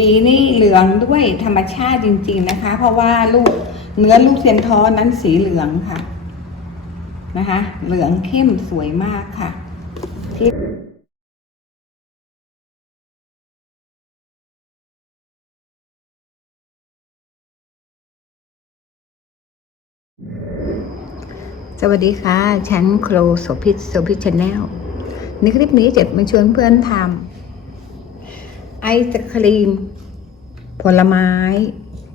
สีนี่เหลืองด้วยธรรมชาติจริง ๆนะคะ เพราะว่าลูกเนื้อลูกเซียนท้อนั้นสีเหลืองค่ะนะคะ เหลืองเข้มสวยมากค่ะที่สวัสดีค่ะ ฉันโครโสพิษโสพิษชาแนลในคลิปนี้เจะมาชวนเพื่อนทำ ไอศครีม ผลไม้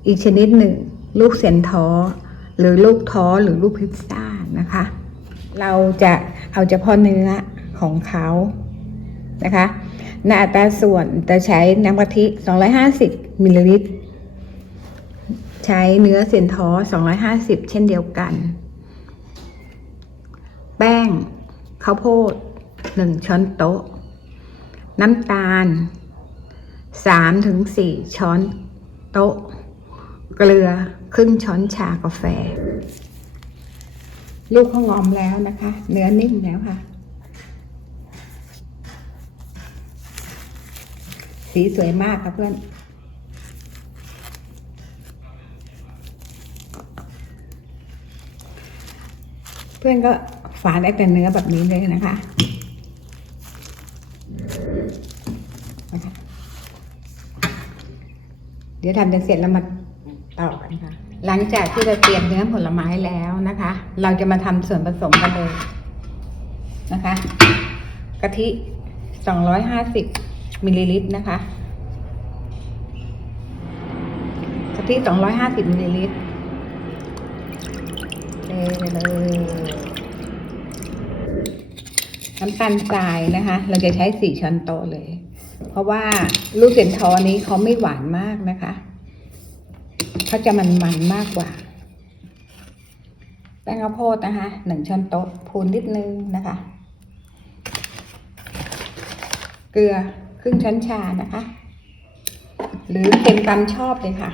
อีกชนิดหนึ่ง ลูกเสียนท้อ หรือลูกท้อหรือลูกพิซซ่านะคะ เราจะเอาเฉพาะเนื้อของเขานะคะในอัตราส่วนจะใช้น้ำกะทิ 250มิลลิลิตร ใช้เนื้อเสียนท้อ 250 เช่นเดียวกัน แป้งข้าวโพดหนึ่งช้อนโต๊ะ น้ำตาล สามถึงสี่ช้อนโต๊ะ เกลือครึ่งช้อนชากาแฟ ลูกเขางอมแล้วนะคะ เนื้อนิ่มแล้วค่ะ สีสวยมากค่ะเพื่อนเพื่อนก็ฝานได้แต่เนื้อแบบนี้เลยนะคะ เดี๋ยวทำจนเสร็จแล้วมาต่อกันค่ะ หลังจากที่เราเตรียมเนื้อผลไม้แล้วนะคะ เราจะมาทำส่วนผสมกันเลยนะคะ กะทิ 250มิลลิลิตรนะคะ กะทิ 250มิลลิลิตรเทไปเลยน้ำตาลทรายนะคะ เราจะใช้สี่ช้อนโต๊ะเลย เพราะว่าลูกเสียนทอนี้เขาไม่หวานมากนะคะ เขาจะมันมันๆมากกว่า แป้งข้าวโพดนะคะหนึ่งช้อนโต๊ะพูนนิดนึงนะคะ เกลือครึ่งช้อนชานะคะ หรือเค็มตามชอบเลยค่ะ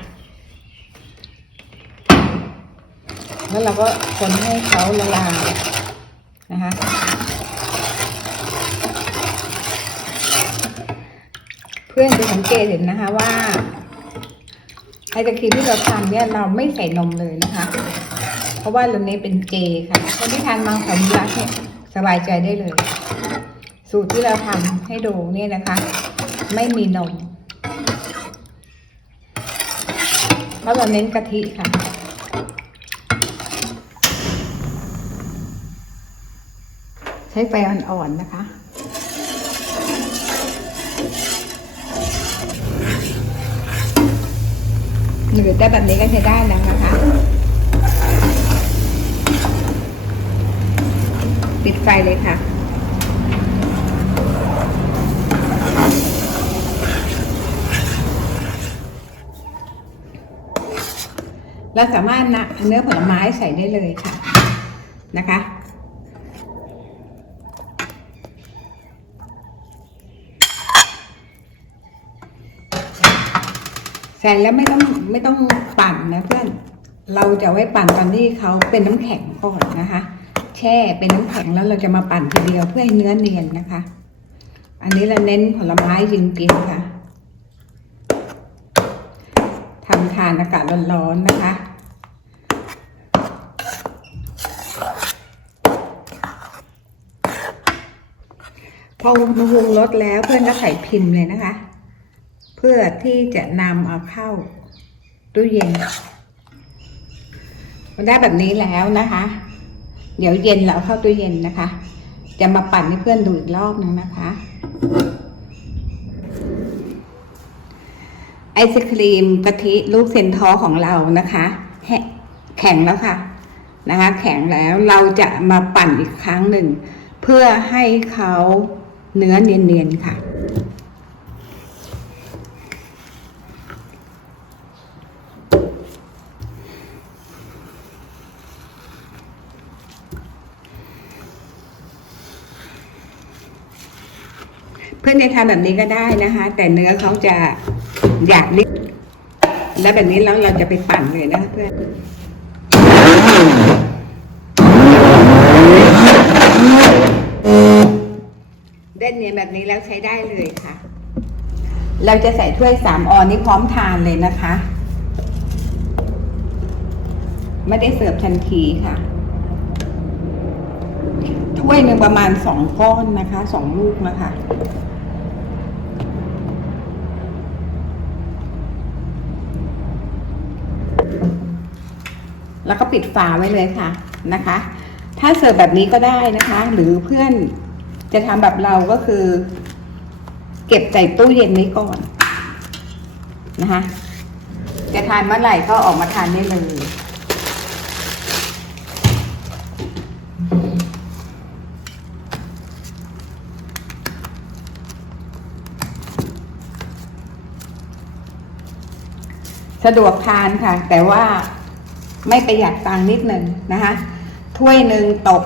แล้วเราก็คนให้เขาละลายนะคะ พื่อนจะสังเกตเห็นนะคะว่าไอศครีมที่เราทำเนี่ยเราไม่ใส่นมเลยนะคะ เพราะว่าเราเน้นเป็นเจค่ะคนที่ทานมังสวิรัตเนี่ยสบายใจได้เลย สูตรที่เราทำให้ดูเนี่ยนะคะ ไม่มีนมเพราะเราเน้นกะทิค่ะใช้ไฟอ่อนๆนะคะ หรือแต่แบบนี้ก็ใช้ได้แล้วนะคะ ปิดไฟเลยค่ะ เราสามารถนะเนื้อผลไม้ใส่ได้เลยค่ะนะคะ ใส่แล้วไม่ต้องไม่ต้องปั่นนะเพื่อน เราจะไว้ปั่นตอนที่เขาเป็นน้ำแข็งก่อนนะคะ แช่เป็นน้ำแข็งแล้วเราจะมาปั่นทีเดียวเพื่อให้เนื้อเนียนนะคะ อันนี้เราเน้นผลไม้จริงๆค่ะทำทานอากาศร้อนๆนะคะพออุณหภูมิลดแล้วเพื่อนก็ใส่พิมพ์เลยนะคะ เพื่อที่จะนำเอาเข้าตู้เย็นได้แบบนี้แล้วนะคะ เดี๋ยวเย็นเราเอาเข้าตู้เย็นนะคะ จะมาปั่นให้เพื่อนดูอีกรอบนึงนะคะ ไอศครีมกะทิลูกเซนทอของเรานะคะแข็งแล้วค่ะนะคะ แข็งแล้วเราจะมาปั่นอีกครั้งหนึ่ง เพื่อให้เขาเนื้อเนียนๆค่ะ เพื่ อนจะทำแบบนี้ก็ได้นะคะ แต่เนื้อเขาจะหยาบนิด แล้วแบบนี้แล้วเราจะไปปั่นเลยนะเพื่อนได้เนียนแบบนี้แล้วใช้ได้เลยค่ะ เราจะใส่ถ้วยสามออนนี้พร้อมทานเลยนะคะ ไม่ได้เสิร์ฟทันทีค่ะถ้วยหนึ่งประมาณสองก้อนนะคะสองลูกนะคะ แล้วก็ปิดฝาไว้เลยค่ะนะคะ ถ้าเสิร์ฟแบบนี้ก็ได้นะคะ หรือเพื่อนจะทำแบบเราก็คือ เก็บใส่ตู้เย็นนี้ก่อนนะคะ จะทานเมื่อไหร่ก็ออกมาทานได้เลยสะดวกทานค่ะ แต่ว่า ไม่ประหยัดตังค์นิดหนึ่งนะคะถ้วยหนึ่งตก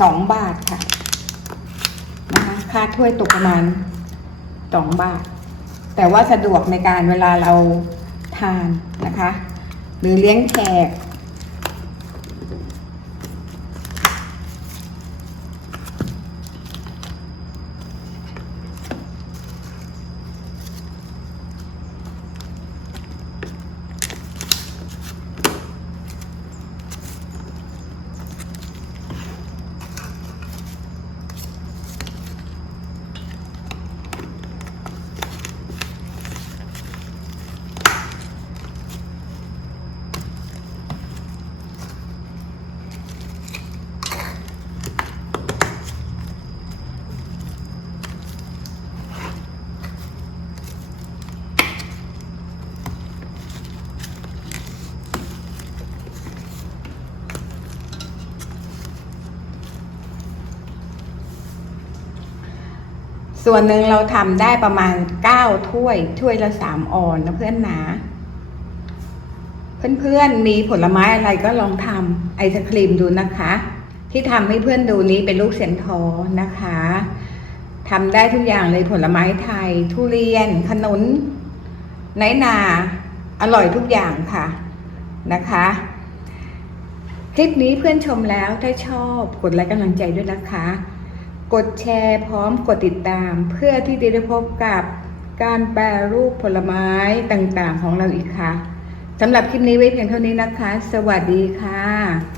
สองบาทค่ะนะคะค่าถ้วยตกประมาณสองบาท แต่ว่าสะดวกในการเวลาเราทานนะคะ หรือเลี้ยงแขก ส่วนหนึ่งเราทำได้ประมาณเก้าถ้วย ถ้วยละสามออนนะเพื่อนนะเพื่อนๆมีผลไม้อะไรก็ลองทำไอศครีมดูนะคะ ที่ทำให้เพื่อนดูนี้เป็นลูกเสียนทอนะคะทำได้ทุกอย่างเลยผลไม้ไทย ทุเรียน ขนุนไนนาอร่อยทุกอย่างค่ะนะคะ คลิปนี้เพื่อนชมแล้วถ้าชอบกดไลค์กำลังใจด้วยนะคะ กดแชร์พร้อมกดติดตาม เพื่อที่จะได้พบกับการแปรรูปผลไม้ต่างๆของเราอีกค่ะสำหรับคลิปนี้ไว้เพียงเท่านี้นะคะ สวัสดีค่ะ